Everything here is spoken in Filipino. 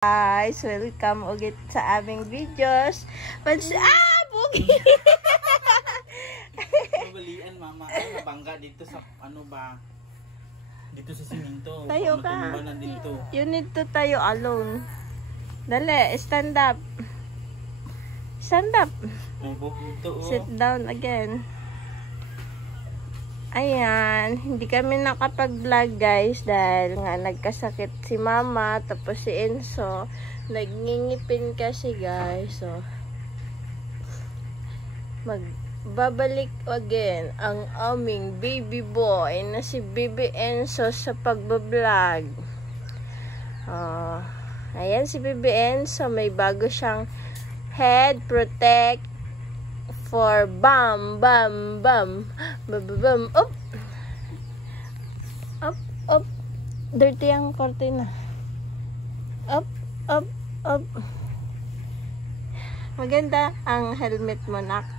Guys, welcome ulit sa aming videos. Bugi! Mabalian, mama. Ay, nabangga dito sa, ano ba? Dito sa siminto. Tayo ka. Dito. You need to tayo alone. Dali, stand up. Stand up. Dito, oh. Sit down again. Ayan, hindi kami nakapag-vlog guys dahil nga nagkasakit si mama tapos si Enzo nagngingipin kasi guys. So magbabalik again ang aming baby boy na si Baby Enzo sa pagbablog. Ayan si Baby Enzo, may bago siyang head protect for bam bam bam bam bam up up up, dirty ang kortina, up up up. Maganda ang helmet mo nak.